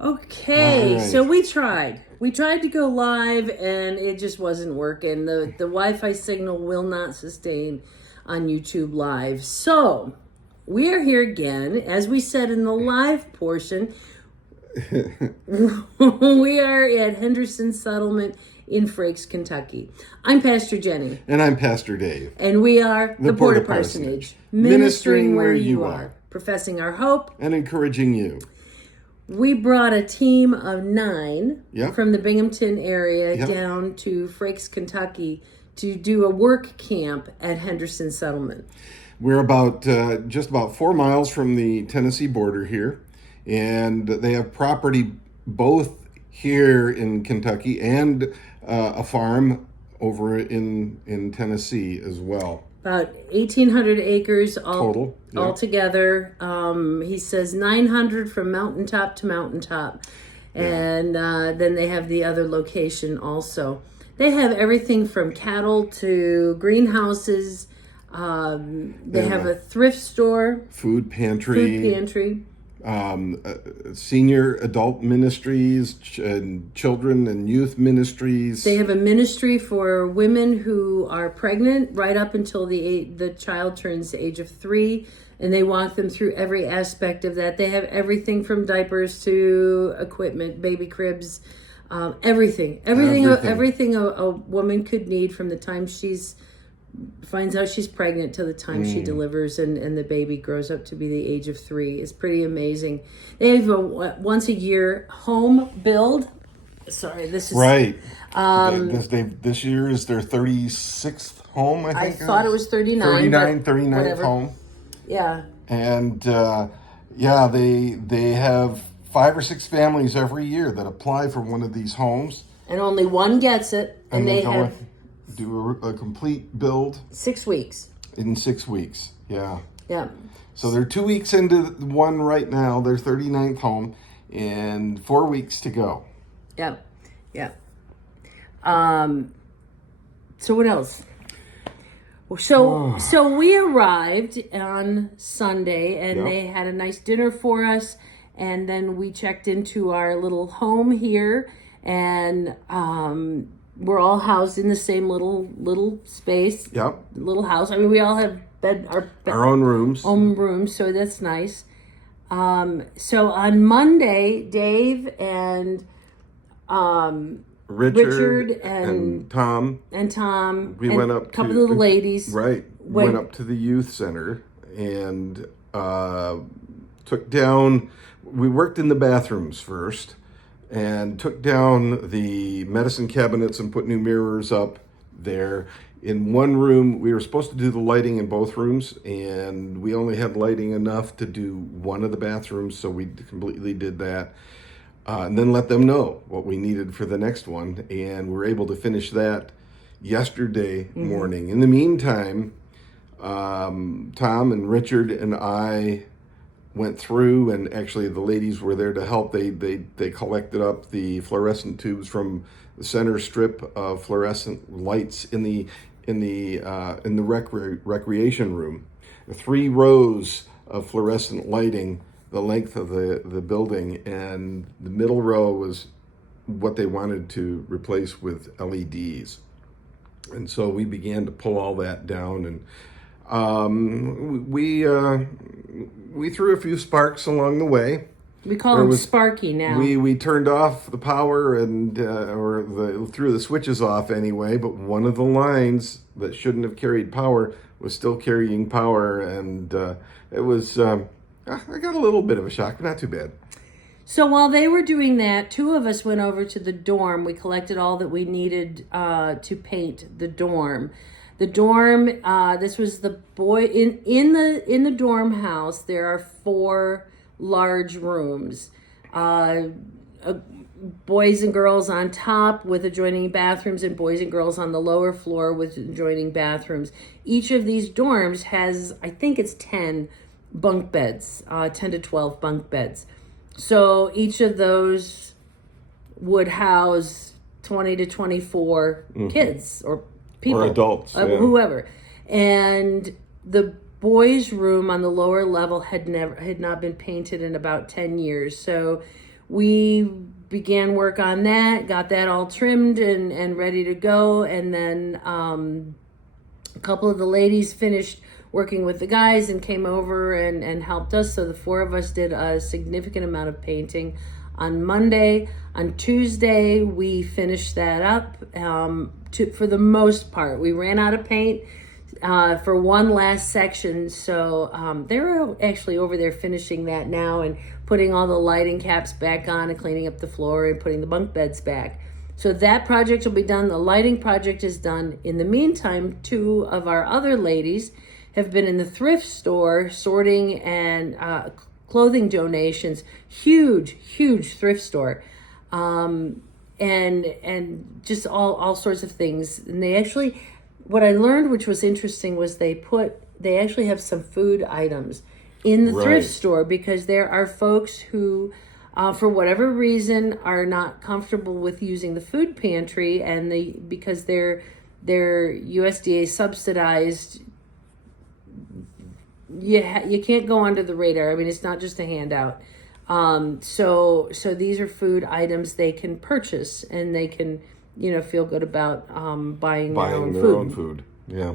Okay, All so right. we tried. We tried to go live and it just wasn't working. The Wi-Fi signal will not sustain on YouTube Live. So we are here again. As we said in the live portion, we are at Henderson Settlement in Frakes, Kentucky. I'm Pastor Jenni. And I'm Pastor Dave. And we are The PortaParsonage, PortaParsonage, ministering where you are, professing our hope. and encouraging you. We brought a team of 9 Yep. from the Binghamton area Yep. down to Frakes, Kentucky to do a work camp at Henderson Settlement. We're just about 4 miles from the Tennessee border here, and they have property both here in Kentucky and a farm over in Tennessee as well. About 1,800 acres Total, yeah. altogether. He says 900 from mountaintop to mountaintop. And then they have the other location also. They have everything from cattle to greenhouses. They have a thrift store, Food pantry, senior adult ministries, and children and youth ministries. They have a ministry for women who are pregnant right up until the child turns the age of 3, and they walk them through every aspect of that. They have everything from diapers to equipment, baby cribs, everything a woman could need from the time she's finds out she's pregnant to the time she delivers and the baby grows up to be the age of 3. It's pretty amazing. They have a once a year home build. Sorry, this is Right. This year is their 36th home, I think. I thought it was 39. 39th whatever. home. Yeah. And they have 5 or 6 families every year that apply for one of these homes. And only one gets it, and they have do a complete build 6 weeks. in 6 weeks. Yeah. Yeah. So they're 2 weeks into one right now, their 39th home, and 4 weeks to go. Yeah. Yeah. So what else? So we arrived on Sunday, and Yep. they had a nice dinner for us, and then we checked into our little home here, and we're all housed in the same little space. Yep. Little house. I mean, we all have Our own rooms. own rooms, so that's nice. So on Monday, Dave and Richard and Tom. We and went up a couple to of the ladies. Right. Went up to the youth center and took down. We worked in the bathrooms first and took down the medicine cabinets and put new mirrors up there. In one room, we were supposed to do the lighting in both rooms, and we only had lighting enough to do one of the bathrooms, so we completely did that. And then let them know what we needed for the next one, and we were able to finish that yesterday morning. In the meantime, Tom and Richard and I went through, and actually the ladies were there to help. They collected up the fluorescent tubes from the center strip of fluorescent lights in the recreation room. 3 rows of fluorescent lighting, the length of the building, and the middle row was what they wanted to replace with LEDs. And so we began to pull all that down, and we threw a few sparks along the way. We call him Sparky now. We turned off the power and threw the switches off anyway, but one of the lines that shouldn't have carried power was still carrying power, and it was I got a little bit of a shock, but not too bad. So while they were doing that, 2 of us went over to the dorm. We collected all that we needed to paint the dorm. The dorm, this was the boy in the dorm house. There are 4 large rooms, boys and girls on top with adjoining bathrooms, and boys and girls on the lower floor with adjoining bathrooms. Each of these dorms has, I think it's 10 bunk beds, 10 to 12 bunk beds. So each of those would house 20 to 24 kids or people. Or adults. Yeah. Whoever. And the boys' room on the lower level had not been painted in about 10 years. So we began work on that, got that all trimmed and ready to go. And then a couple of the ladies finished working with the guys and came over and helped us. So the four of us did a significant amount of painting on Monday. On Tuesday, we finished that up for the most part. We ran out of paint for one last section. So they're actually over there finishing that now and putting all the lighting caps back on and cleaning up the floor and putting the bunk beds back. So that project will be done. The lighting project is done. In the meantime, two of our other ladies have been in the thrift store sorting and clothing donations. Huge thrift store. And just all sorts of things. And they actually, what I learned, which was interesting, was they actually have some food items in the thrift store, because there are folks who, for whatever reason, are not comfortable with using the food pantry, and because they're USDA subsidized. You can't go under the radar. I mean, it's not just a handout. So these are food items they can purchase, and they can, feel good about buying their own food. Yeah.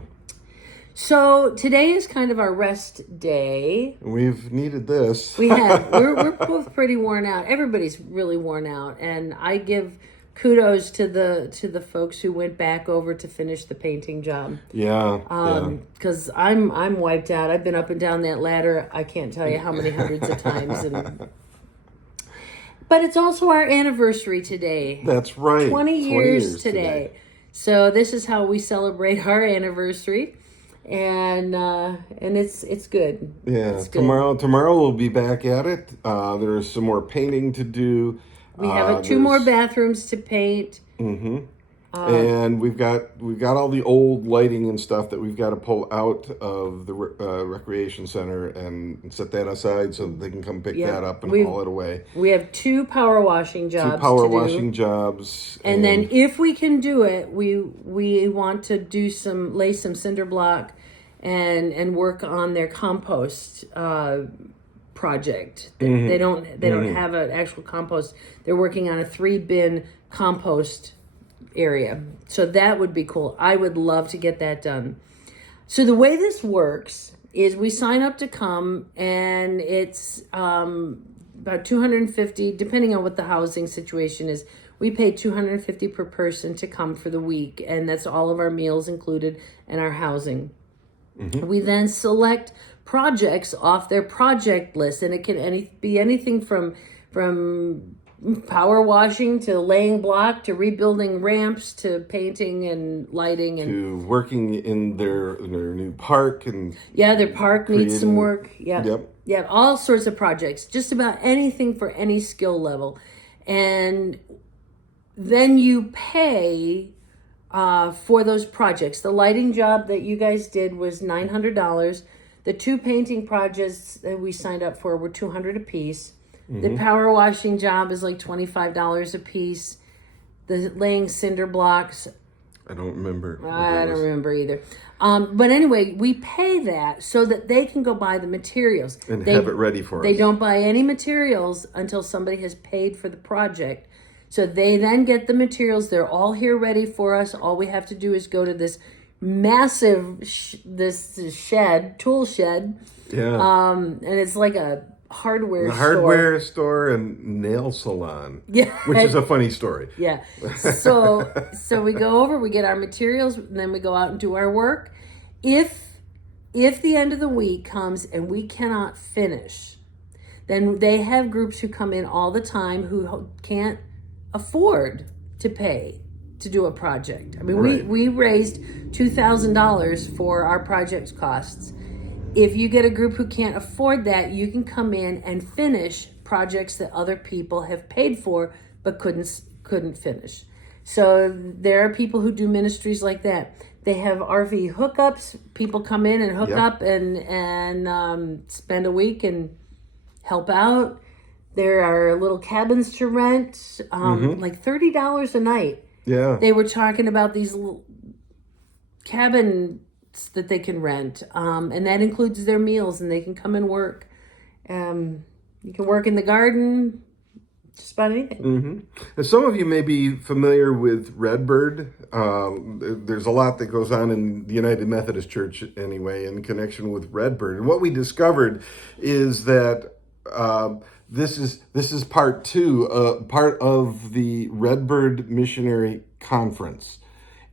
So today is kind of our rest day. We've needed this. We have. We're both pretty worn out. Everybody's really worn out, and I give kudos to the folks who went back over to finish the painting job. Yeah. Because I'm wiped out. I've been up and down that ladder. I can't tell you how many hundreds of times. But it's also our anniversary today. That's right. 20 years today. So this is how we celebrate our anniversary. And it's good. Yeah, it's good. Tomorrow we'll be back at it. There's some more painting to do. We have two more bathrooms to paint. Mm-hmm. And we've got all the old lighting and stuff that we've got to pull out of the recreation center and set that aside so that they can come pick that up and haul it away. We have two power washing jobs. And then if we can do it, we want to lay some cinder block and work on their compost project. They don't have an actual compost. They're working on a 3-bin compost area. So that would be cool. I would love to get that done. So the way this works is we sign up to come, and it's about $250, depending on what the housing situation is. We pay $250 per person to come for the week, and that's all of our meals included and our housing. We then select projects off their project list, and it can be anything from power washing to laying block to rebuilding ramps to painting and lighting and to working in their new park. And their park needs some work. All sorts of projects, just about anything for any skill level. And then you pay for those projects. The lighting job that you guys did was $900. The two painting projects that we signed up for were $200 a piece. The power washing job is like $25 a piece. The laying cinder blocks, I don't remember. I don't remember either. But anyway, we pay that so that they can go buy the materials. And have it ready for us. They don't buy any materials until somebody has paid for the project. So they then get the materials. They're all here ready for us. All we have to do is go to this massive tool shed. Yeah. And it's like a hardware store and nail salon. Yeah. Which is a funny story. Yeah. So we go over, we get our materials, and then we go out and do our work. If the end of the week comes and we cannot finish, then they have groups who come in all the time who can't afford to pay to do a project. I mean, we raised $2,000 for our project costs. If you get a group who can't afford that, you can come in and finish projects that other people have paid for but couldn't finish. So there are people who do ministries like that. They have RV hookups. People come in and hook up and spend a week and help out. There are little cabins to rent, like $30 a night. Yeah. They were talking about these little cabins that they can rent, and that includes their meals, and they can come and work. You can work in the garden, Just about anything. And some of you may be familiar with Redbird. There's a lot that goes on in the United Methodist Church anyway in connection with Redbird. And what we discovered is that this is part two, part of the Redbird Missionary Conference.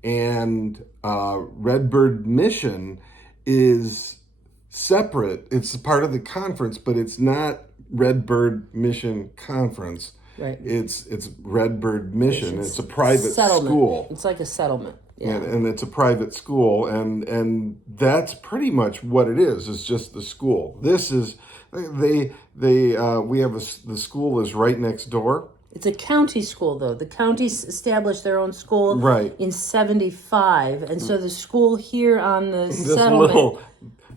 And Redbird Mission is separate. It's part of the conference, but it's not Redbird Mission Conference. Right. It's Redbird Mission. It's a private school. It's like a settlement. Yeah. And it's a private school, and that's pretty much what it is. It's just the school. This is we have the school is right next door. It's a county school, though. The counties established their own school in 1975, and so the school here on the settlement.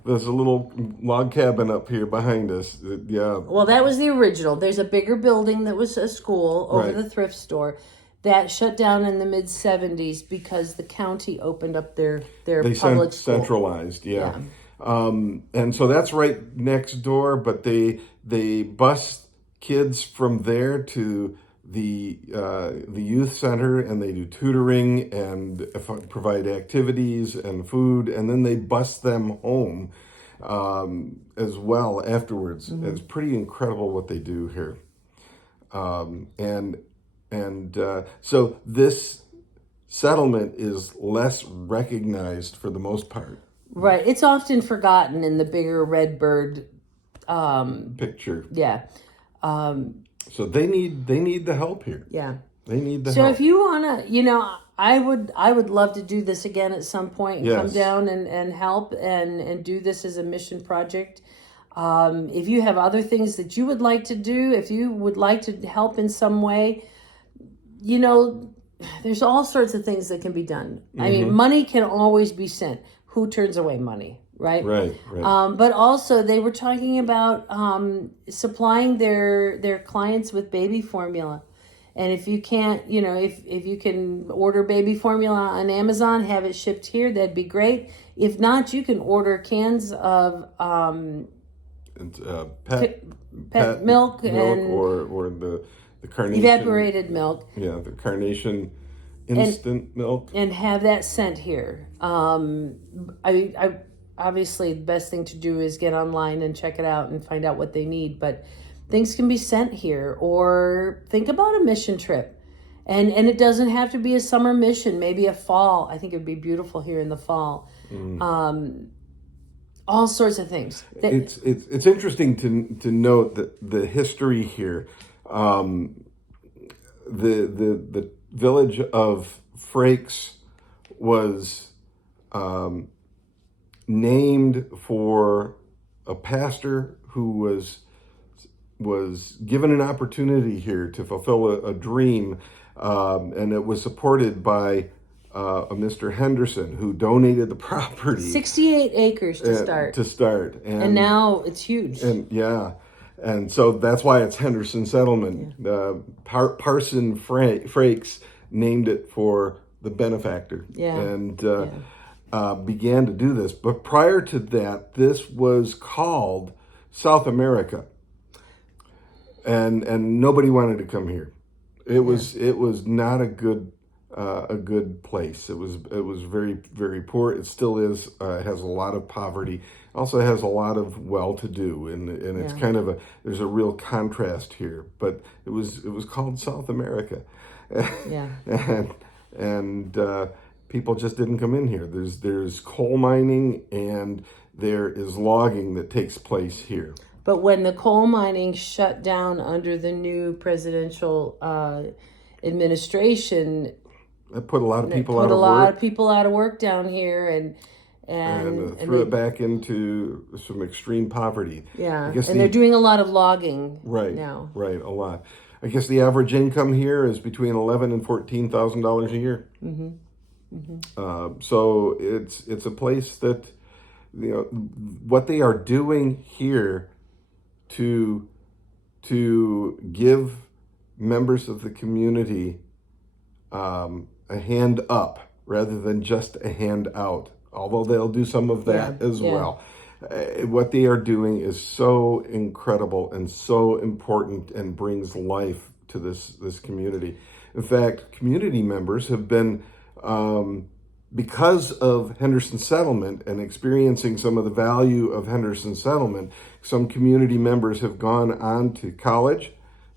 There's a little log cabin up here behind us. Yeah. Well, that was the original. There's a bigger building that was a school over the thrift store that shut down in the mid-70s because the county opened up their public school. Centralized, yeah. And so that's right next door, but they bus kids from there to the youth center, and they do tutoring and provide activities and food, and then they bus them home as well afterwards. It's pretty incredible what they do here. So this settlement is less recognized for the most part. Right. It's often forgotten in the bigger Redbird picture. Yeah. So they need the help here. Yeah. They need the help. So if you want to, I would love to do this again at some point and come down and help and do this as a mission project. If you have other things that you would like to do, if you would like to help in some way, there's all sorts of things that can be done. I mean, money can always be sent. Who turns away money? Right. But also they were talking about supplying their clients with baby formula. And if you can't, if you can order baby formula on Amazon, have it shipped here, that'd be great. If not, you can order cans of pet milk and or the carnation evaporated milk. Yeah, the carnation instant milk, and have that sent here. I obviously the best thing to do is get online and check it out and find out what they need, but things can be sent here. Or think about a mission trip, and it doesn't have to be a summer mission, maybe a fall. I think it would be beautiful here in the fall. All sorts of things. It's interesting to note that the history here. The village of Frakes was named for a pastor who was given an opportunity here to fulfill a dream, and it was supported by a Mr. Henderson, who donated the property. 68 acres to start. And now it's huge. And so that's why it's Henderson Settlement. Parson Frakes named it for the benefactor. Began to do this. But prior to that, this was called South America. And nobody wanted to come here. It was not a good place. It was very, very poor. It still is. Has a lot of poverty. Also has a lot of well-to-do, and it's kind of there's a real contrast here. But it was called South America, and people just didn't come in here. There's coal mining and there is logging that takes place here. But when the coal mining shut down under the new presidential administration, that put a lot of people out of work down here, and threw it back into some extreme poverty. Yeah, they're doing a lot of logging now. Right, a lot. I guess the average income here is between $11,000 and $14,000 a year. So it's a place that, what they are doing here to give members of the community a hand up rather than just a hand out. Although they'll do some of that as well. What they are doing is so incredible and so important and brings life to this community. In fact, community members have been, because of Henderson Settlement and experiencing some of the value of Henderson Settlement, some community members have gone on to college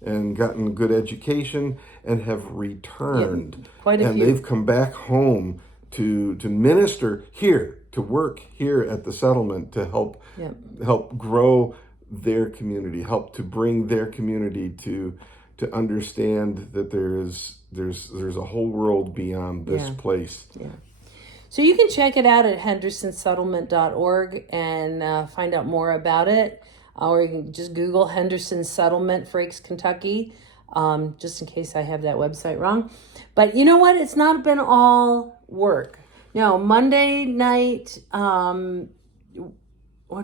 and gotten good education and have returned. Quite a and few. They've come back home to minister here, to work here at the settlement, to help grow their community, help to bring their community to understand that there's a whole world beyond this place. Yeah. So you can check it out at hendersonsettlement.org and find out more about it. Or you can just Google Henderson Settlement, Frakes Kentucky, just in case I have that website wrong. But you know what? It's not been all work. No, Monday night, what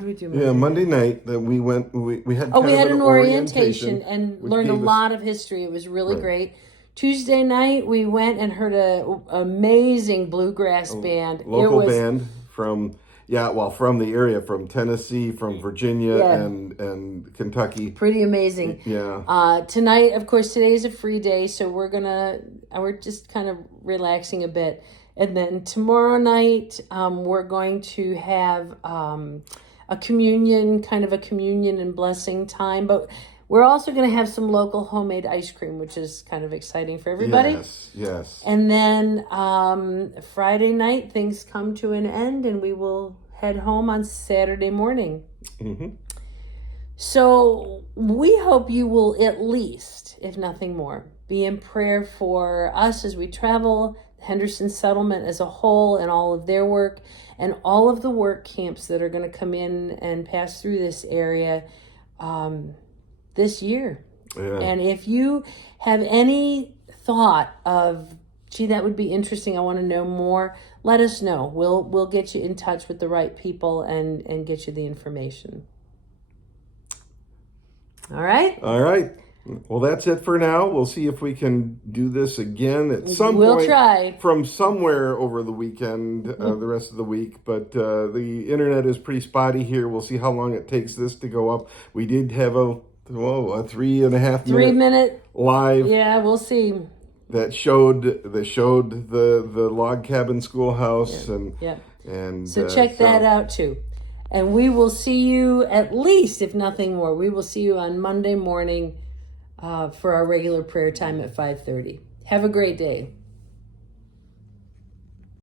did we do? Monday night that we went, we had we had an orientation and learned a gave us- lot of history. It was really great. Tuesday night, we went and heard an amazing bluegrass band. Local band from the area, from Tennessee, from Virginia, and Kentucky. Pretty amazing. Yeah. Tonight, of course, today's a free day, so we're just kind of relaxing a bit. And then tomorrow night, we're going to have a communion and blessing time. But we're also going to have some local homemade ice cream, which is kind of exciting for everybody. Yes. And then Friday night, things come to an end, and we will head home on Saturday morning. Mm-hmm. So we hope you will at least, if nothing more, be in prayer for us as we travel, Henderson Settlement as a whole and all of their work, and all of the work camps that are going to come in and pass through this area this year. Yeah. And if you have any thought of, gee, that would be interesting, I want to know more, let us know. We'll get you in touch with the right people and get you the information. All right? All right. Well, that's it for now. We'll see if we can do this again at some point. We'll try. From somewhere over the weekend, the rest of the week. But the internet is pretty spotty here. We'll see how long it takes this to go up. We did have a 3.5 minute live. Yeah, we'll see. That showed the log cabin schoolhouse and so check that out too. And we will see you, at least if nothing more, we will see you on Monday morning for our regular prayer time at 5:30. Have a great day.